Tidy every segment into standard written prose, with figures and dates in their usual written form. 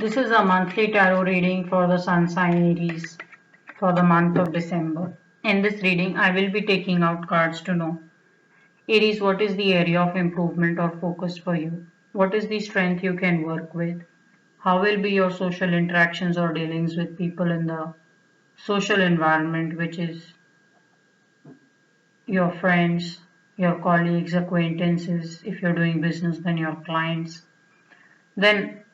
This is a monthly tarot reading for the sun sign Aries for the month of December. In this reading, I will be taking out cards to know Aries, what is the area of improvement or focus for you? What is the strength you can work with? How will be your social interactions or dealings with people in the social environment, which is your friends, your colleagues, acquaintances, if you're doing business, then your clients. Then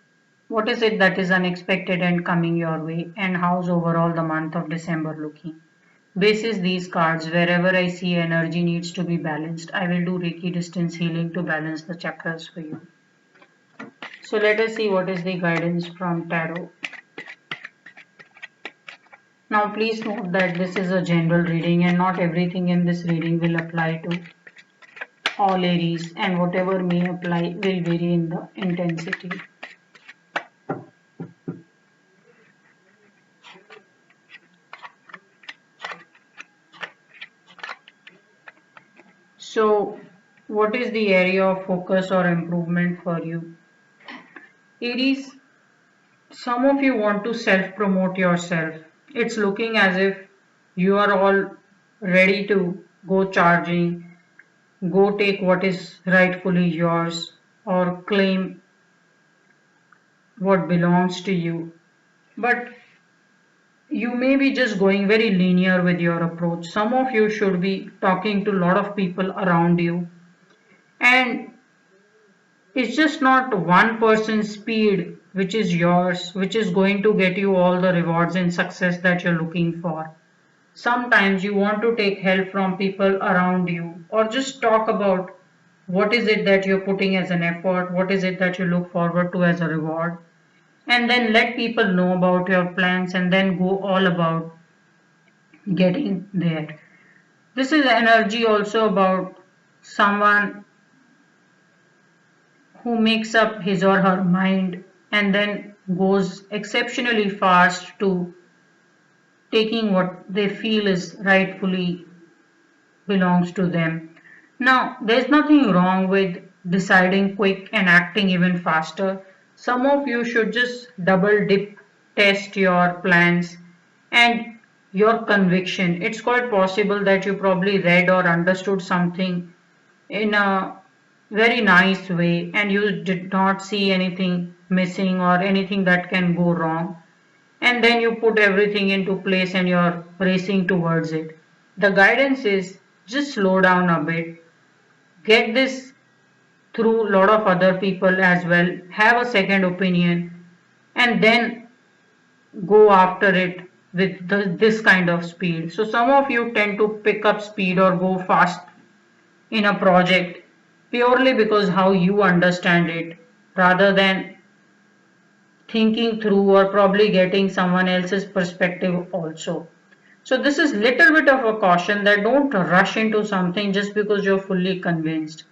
what is it that is unexpected and coming your way, and how's overall the month of December looking? Basis these cards, wherever I see energy needs to be balanced, I will do Reiki distance healing to balance the chakras for you. So let us see what is the guidance from tarot. Now please note that this is a general reading and not everything in this reading will apply to all Aries, and whatever may apply will vary in the intensity. So, what is the area of focus or improvement for you? Aries, some of you want to self promote yourself. It's looking as if you are all ready to go charging, go take what is rightfully yours, or claim what belongs to you. But you may be just going very linear with your approach. Some of you should be talking to a lot of people around you, and it's just not one person's speed which is yours, which is going to get you all the rewards and success that you're looking for. Sometimes you want to take help from people around you, or just talk about what is it that you're putting as an effort, what is it that you look forward to as a reward, and then let people know about your plans and then go all about getting there. This is energy also about someone who makes up his or her mind and then goes exceptionally fast to taking what they feel is rightfully belongs to them. Now, there's nothing wrong with deciding quick and acting even faster. Some of you should just double dip test your plans and your conviction. It's quite possible that you probably read or understood something in a very nice way and you did not see anything missing or anything that can go wrong, and then you put everything into place and you're racing towards it. The guidance is just slow down a bit, get this through a lot of other people as well, have a second opinion, and then go after it with this kind of speed. So some of you tend to pick up speed or go fast in a project purely because how you understand it rather than thinking through or probably getting someone else's perspective also. So this is little bit of a caution that don't rush into something just because you're fully convinced.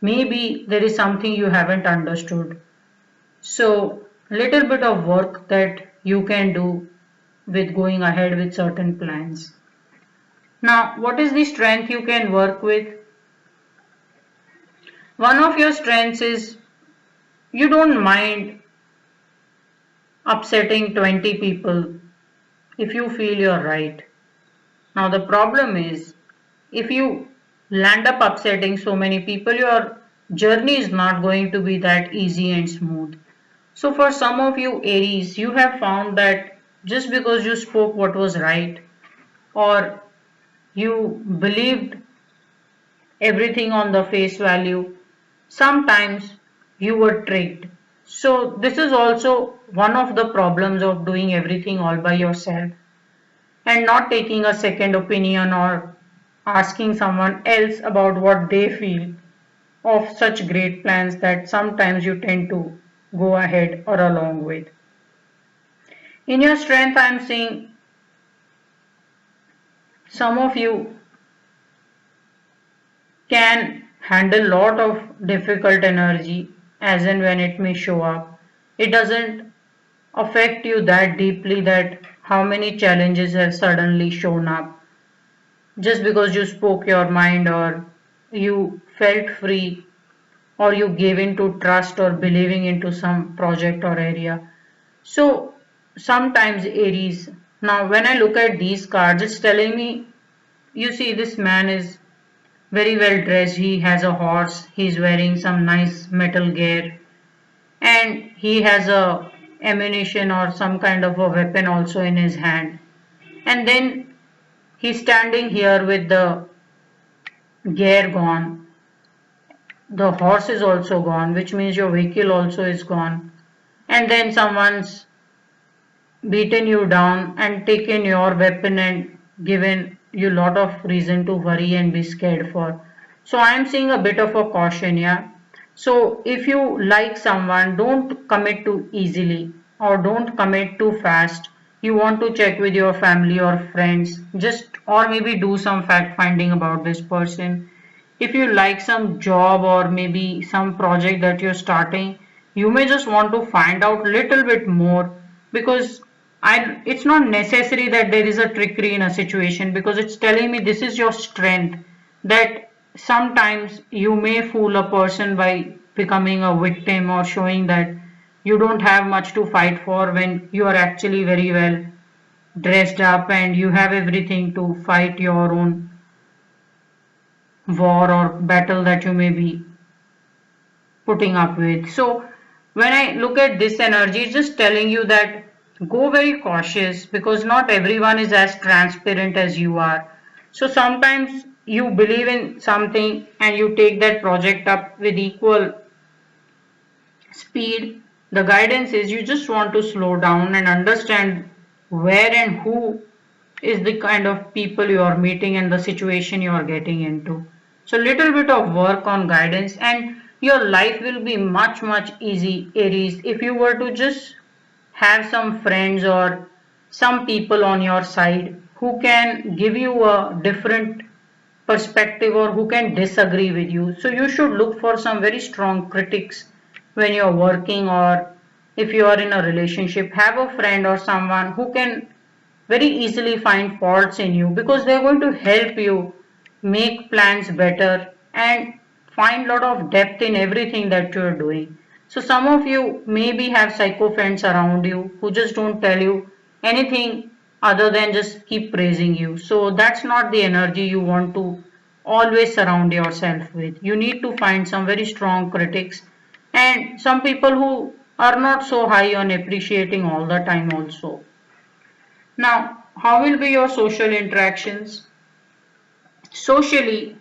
Maybe there is something you haven't understood. So little bit of work that you can do with going ahead with certain plans. Now, what is the strength you can work with? One of your strengths is you don't mind upsetting 20 people if you feel you're right. Now the problem is if you land up upsetting so many people, your journey is not going to be that easy and smooth. So for some of you Aries, you have found that just because you spoke what was right or you believed everything on the face value, sometimes you were tricked. So this is also one of the problems of doing everything all by yourself and not taking a second opinion or asking someone else about what they feel of such great plans that sometimes you tend to go ahead or along with. In your strength, I am seeing some of you can handle lot of difficult energy as and when it may show up. It doesn't affect you that deeply that how many challenges have suddenly shown up just because you spoke your mind or you felt free or you gave in to trust or believing into some project or area. So sometimes Aries, now when I look at these cards, it's telling me, you see, this man is very well dressed, he has a horse, he's wearing some nice metal gear, and he has a ammunition or some kind of a weapon also in his hand. And then he's standing here with the gear gone, the horse is also gone, which means your vehicle also is gone, and then someone's beaten you down and taken your weapon and given you lot of reason to worry and be scared for. So I am seeing a bit of a caution, yeah. So if you like someone, don't commit too easily or don't commit too fast. You want to check with your family or friends, just or maybe do some fact finding about this person. If you like some job or maybe some project that you're starting, you may just want to find out little bit more, because it's not necessary that there is a trickery in a situation, because it's telling me this is your strength, that sometimes you may fool a person by becoming a victim or showing that you don't have much to fight for when you are actually very well dressed up and you have everything to fight your own war or battle that you may be putting up with. So when I look at this energy, it's just telling you that go very cautious, because not everyone is as transparent as you are. So sometimes you believe in something and you take that project up with equal speed. The guidance is you just want to slow down and understand where and who is the kind of people you are meeting and the situation you are getting into. So little bit of work on guidance and your life will be much easy, Aries, if you were to just have some friends or some people on your side who can give you a different perspective or who can disagree with you. So you should look for some very strong critics when you're working, or if you are in a relationship, have a friend or someone who can very easily find faults in you, because they're going to help you make plans better and find lot of depth in everything that you're doing. So some of you maybe have psycho friends around you who just don't tell you anything other than just keep praising you. So that's not the energy you want to always surround yourself with. You need to find some very strong critics and some people who are not so high on appreciating all the time also. Now, how will be your social interactions? Socially,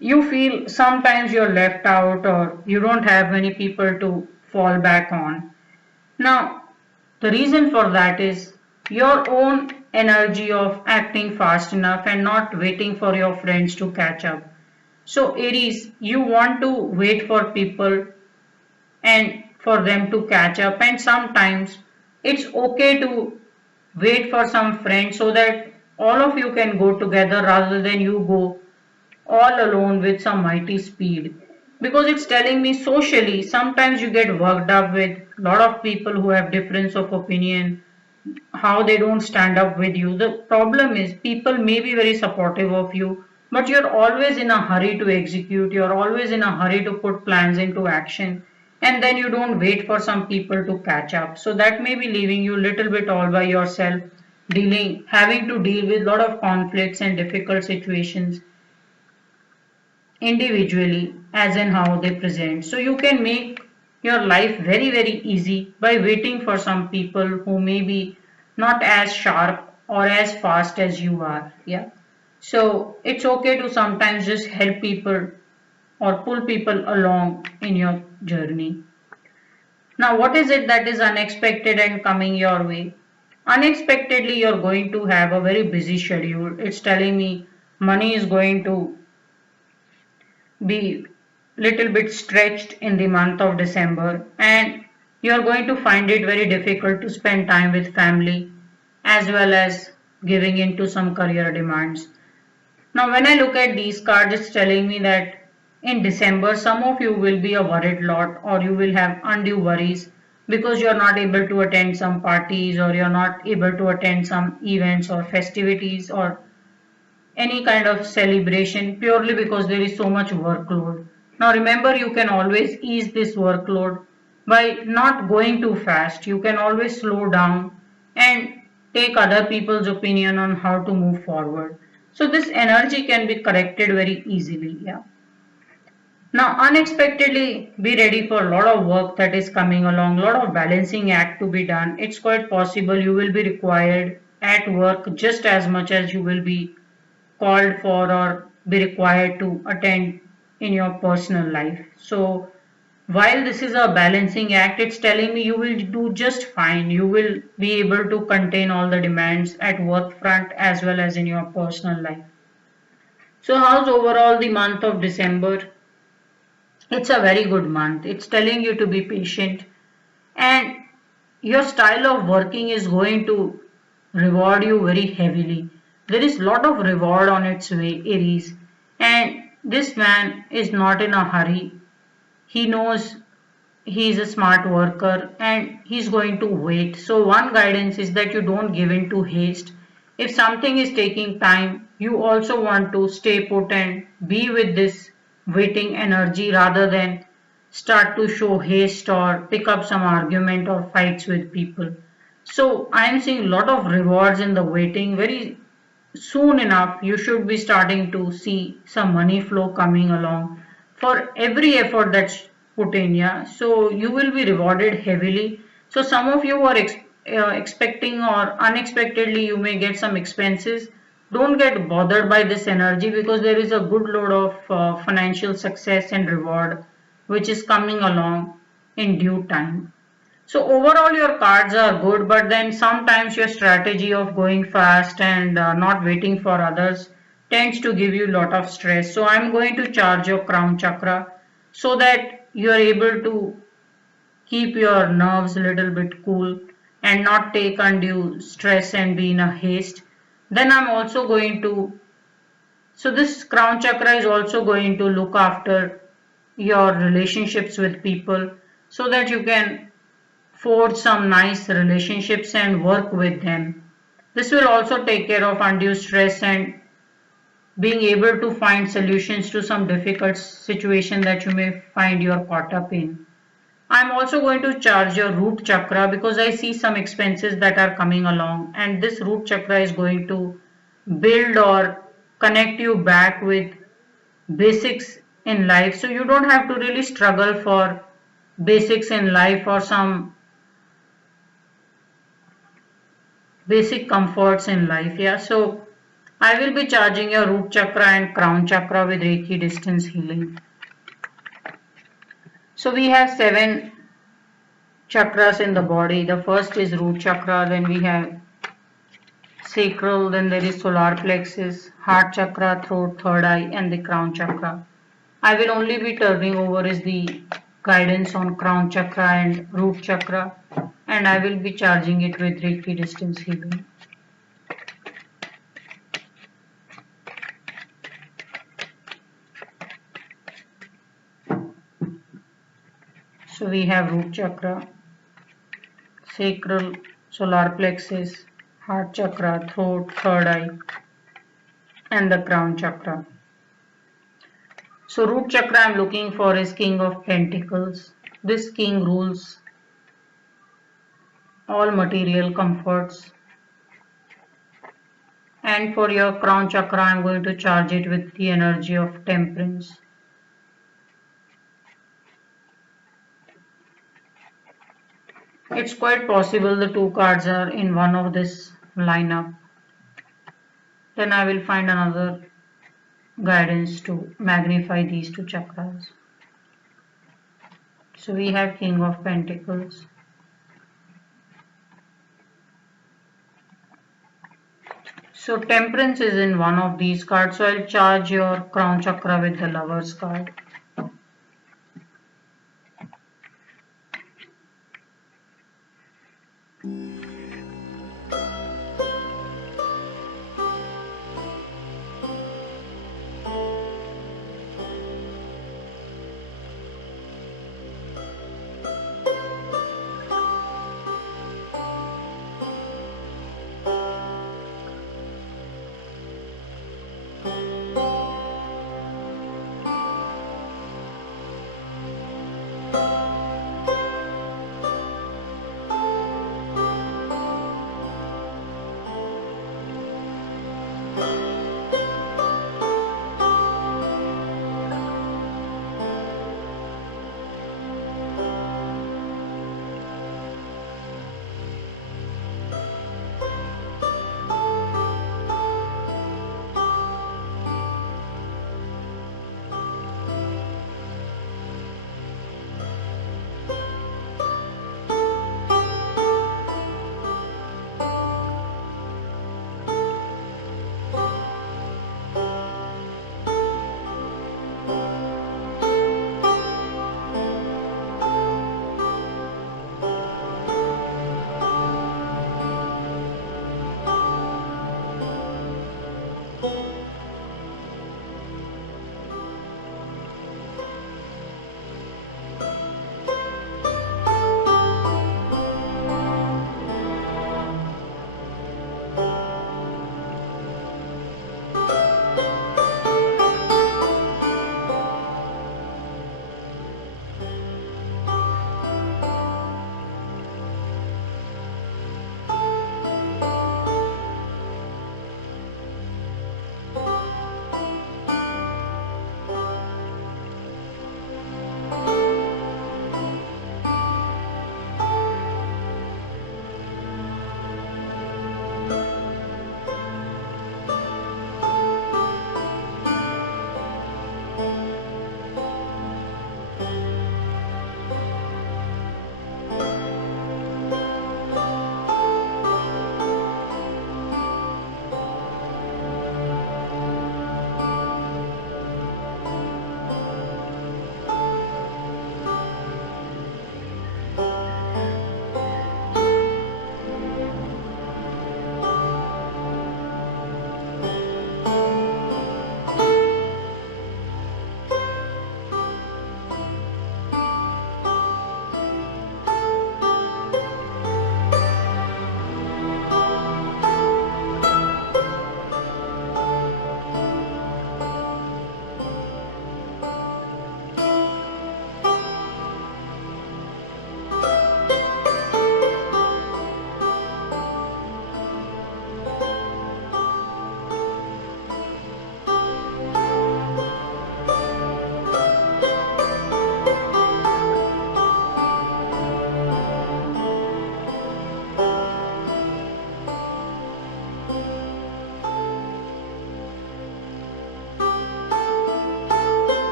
you feel sometimes you're left out or you don't have many people to fall back on. Now, the reason for that is your own energy of acting fast enough and not waiting for your friends to catch up. So, Aries, you want to wait for people and for them to catch up, and sometimes it's okay to wait for some friends so that all of you can go together rather than you go all alone with some mighty speed, because it's telling me socially sometimes you get worked up with a lot of people who have difference of opinion, how they don't stand up with you. The problem is people may be very supportive of you, but you're always in a hurry to execute, you're always in a hurry to put plans into action, and then you don't wait for some people to catch up. So that may be leaving you a little bit all by yourself, having to deal with a lot of conflicts and difficult situations individually as in how they present. So you can make your life very easy by waiting for some people who may be not as sharp or as fast as you are. Yeah. So it's okay to sometimes just help people or pull people along in your journey. Now, what is it that is unexpected and coming your way? Unexpectedly, you're going to have a very busy schedule. It's telling me money is going to be little bit stretched in the month of December, and you're going to find it very difficult to spend time with family as well as giving into some career demands. Now when I look at these cards, it's telling me that in December some of you will be a worried lot or you will have undue worries because you're not able to attend some parties or you're not able to attend some events or festivities or any kind of celebration purely because there is so much workload. Now remember, you can always ease this workload By not going too fast, you can always slow down and take other people's opinion on how to move forward. So this energy can be corrected very easily. Yeah. Now, unexpectedly, be ready for a lot of work that is coming along, a lot of balancing act to be done. It's quite possible you will be required at work just as much as you will be called for or be required to attend in your personal life. So, while this is a balancing act, it's telling me you will do just fine. You will be able to contain all the demands at work front as well as in your personal life. So, how's overall the month of December? It's a very good month. It's telling you to be patient, and your style of working is going to reward you very heavily. There is a lot of reward on its way, Aries, and this man is not in a hurry. He knows he is a smart worker and he's going to wait. So one guidance is that you don't give in to haste. If something is taking time, you also want to stay put and be with this waiting energy rather than start to show haste or pick up some argument or fights with people. So I am seeing a lot of rewards in the waiting. Very soon enough you should be starting to see some money flow coming along for every effort that's put in. Yeah, so you will be rewarded heavily. So some of you are expecting or unexpectedly you may get some expenses. Don't get bothered by this energy because there is a good load of financial success and reward which is coming along in due time. So overall your cards are good, but then sometimes your strategy of going fast and not waiting for others tends to give you a lot of stress. So I'm going to charge your crown chakra so that you are able to keep your nerves a little bit cool and not take undue stress and be in a haste. Then I'm also going to, so this crown chakra is also going to look after your relationships with people so that you can forge some nice relationships and work with them. This will also take care of undue stress and being able to find solutions to some difficult situation that you may find you are caught up in. I'm also going to charge your root chakra because I see some expenses that are coming along, and this root chakra is going to build or connect you back with basics in life, so you don't have to really struggle for basics in life or some basic comforts in life. Yeah, so I will be charging your root chakra and crown chakra with Reiki distance healing. So we have 7 chakras in the body. The first is root chakra, then we have sacral, then there is solar plexus, heart chakra, throat, third eye, and the crown chakra. I will only be turning over is the guidance on crown chakra and root chakra, and I will be charging it with Reiki distance healing. So we have root chakra, sacral, solar plexus, heart chakra, throat, third eye, and the crown chakra. So root chakra I am looking for is King of Pentacles. This king rules all material comforts. And for your crown chakra I am going to charge it with the energy of temperance. It's quite possible the 2 cards are in one of this lineup. Then I will find another guidance to magnify these 2 chakras. So we have King of Pentacles. So temperance is in one of these cards. So I'll charge your crown chakra with the Lovers card.